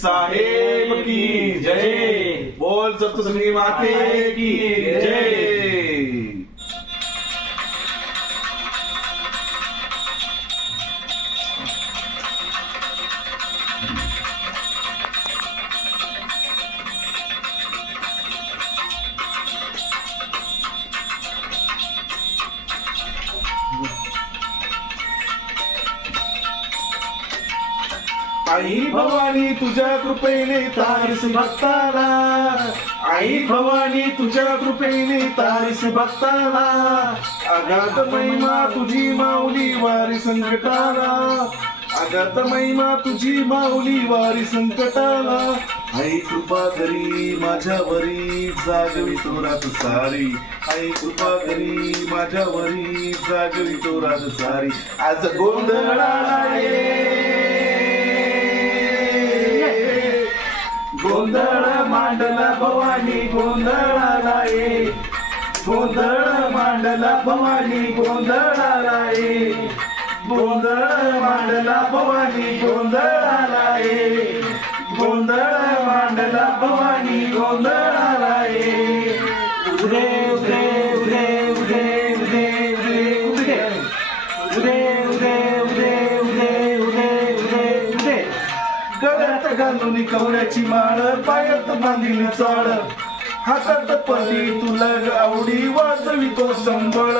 साहेब की जय। बोल सप्तशृंगी माते की जय। आई भवानी तुझ्या कृपेने तारीस भक्ताला, आई भवानी तुझ्या कृपेने तारीस भक्ताला, अगाध महिमा तुझी माऊली वारी संकटाला, अगाध महिमा तुझी माऊली वारी संकटाला। आई कृपा करी माझ्यावरी जागवी तो रात सारी, आई कृपा करी माझ्यावरी जागवी तो रात सारी। आज गोंधळाला गोंधळ मांडला भवानी गोंधळाला ये, गोंधळ मांडला भवानी गोंधळाला ये, गोंधळ मांडला भवानी गोंधळाला ये, गोंधळ मांडला भवानी गोंधळाला ये। उदे उदे उदे उदे उदे उदे उदे उदे उदे उदे उदे उदे उदे उदे। गळ्यात घालून कवड्याची माळ, पायात बांधील चाळ, हातात पल्ली तुला आवडी वाजवितो संबळ।